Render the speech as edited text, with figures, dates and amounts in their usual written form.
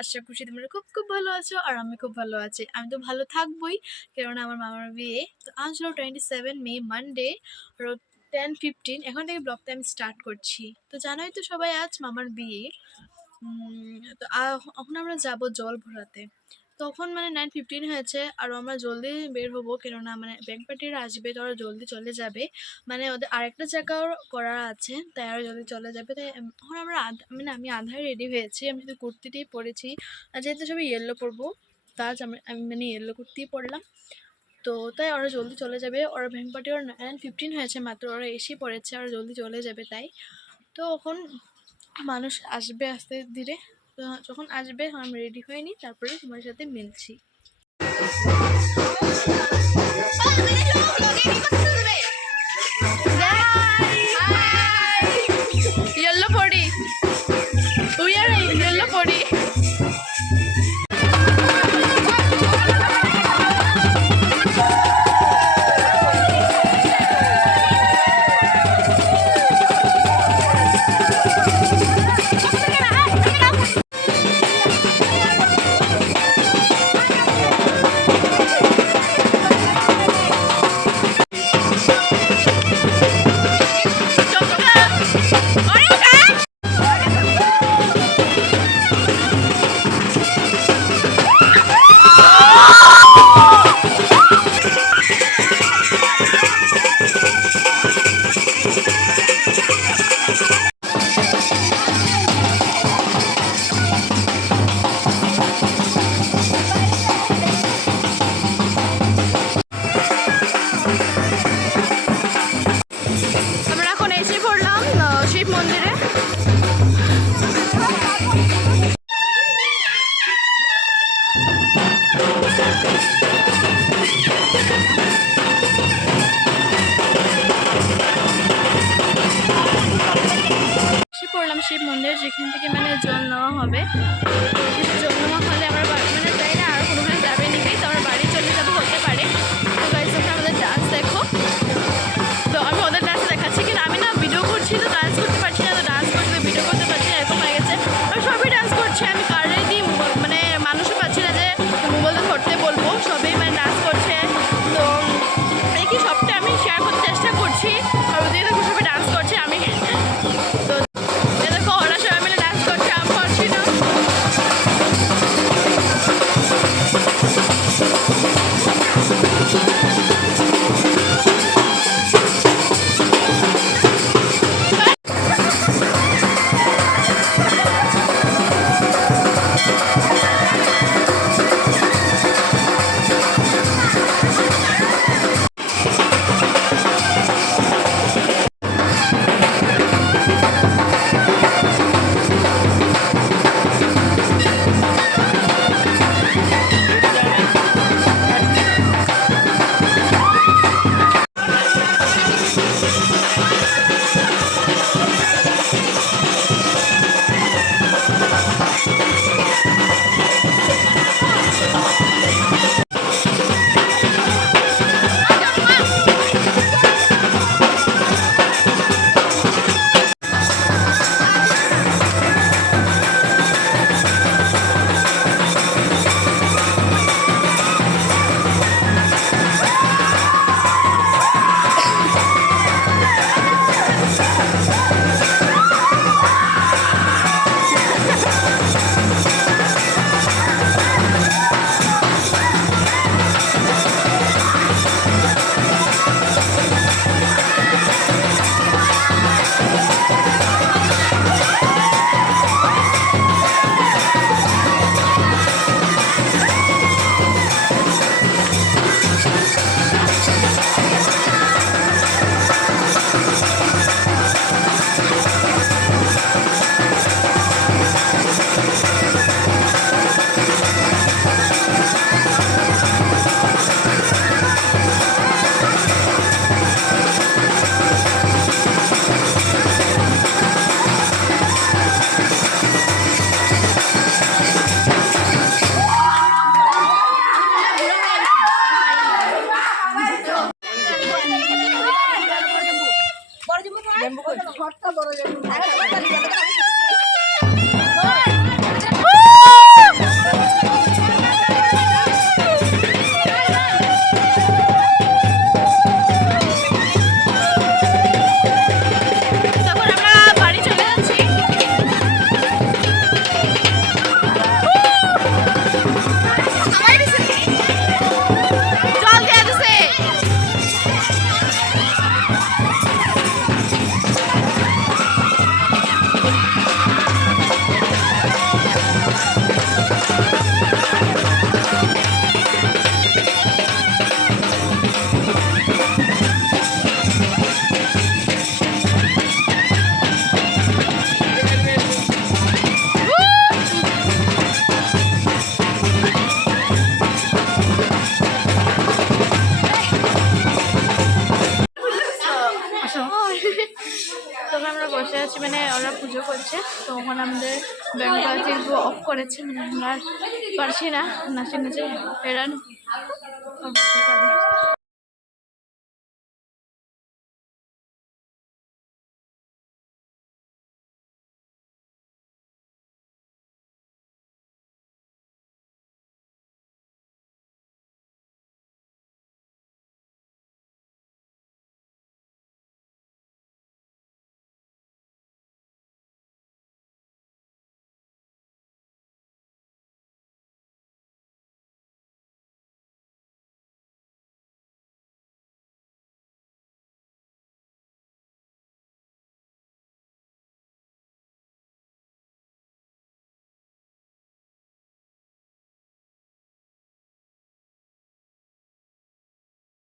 আশা করছি তোমরা খুব খুব ভালো আছো আর আমি খুব ভালো আছি। আমি তো ভালো থাকবোই, কেননা আমার মামার বিয়ে। তো আজ হলো 27 মে, মানডে, 10:15। এখন থেকে ব্লগটা আমি স্টার্ট করছি। তো জানোই তো সবাই, আজ মামার বিয়ে। তো এখন আমরা যাব জল ভরাতে। তখন মানে 9:15 হয়েছে, আর আমরা জলদি বের হবো, কেননা মানে ব্যাংক পার্টিরা আসবে, তো ওরা জলদি চলে যাবে। মানে ওদের আরেকটা জায়গাও করার আছে, তাই আরো জলদি চলে যাবে। তাই এখন আমরা মানে আমি আধায় রেডি হয়েছি। আমি শুধু কুর্তিটাই পরেছি, আর যেহেতু সবাই ইয়েলো পরবো, তা আজ আমি মানে ইয়েলো কুর্তি পরলাম। তো তাই ওরা জলদি চলে যাবে। ওরা ব্যাংক পার্টি ওরা 9:15 হয়েছে মাত্র, ওরা এসেই পড়েছে, ওরা জলদি চলে যাবে। তাই তো এখন মানুষ আসবে আস্তে ধীরে। তো যখন আসবে আমি রেডি হয়ে নিই, তারপরে তোমার সাথে মিলছি। Yellow body. We are a yellow body. Shiva মন্দির, যেখান থেকে মানে জল নেওয়া হবে। জল নেওয়া হলে আমরা মানে যাই না, আর কোনোখানে যাবে নিবি, তো আমরা বাড়ি চলে যাবো, হতে পারে। তো গাইজ তোমরা আমাদের ডান্স দেখো। তো আমি ওদের ডান্স দেখাচ্ছি, কিন্তু আমি না ভিডিও করছি, তো ডান্স করতে পারছি না। তো ডান্স করতে ভিডিও করতে পারছি না, এরকম হয়ে গেছে। আর সবই ডান্স করছে, আমি কারে দিই মানে মানুষও পাচ্ছি না যে মোবাইলে ধরতে বলবো। সবই মানে ডান্স করছে। তো এই কি সবটা আমি শেয়ার করতে চেষ্টা করছি। আর ওদিকে দেখো সবাই ডান্স করছে, আমি তো দেখো ওরা সবাই মিলে ডান্স করছে, আমি পারছি না। করছে, তো ওখানে আমাদের ব্যান্ডটা যেহেতু অফ করেছে, মানে আমরা আর পারছি না নাচে নাচে ফেরানো।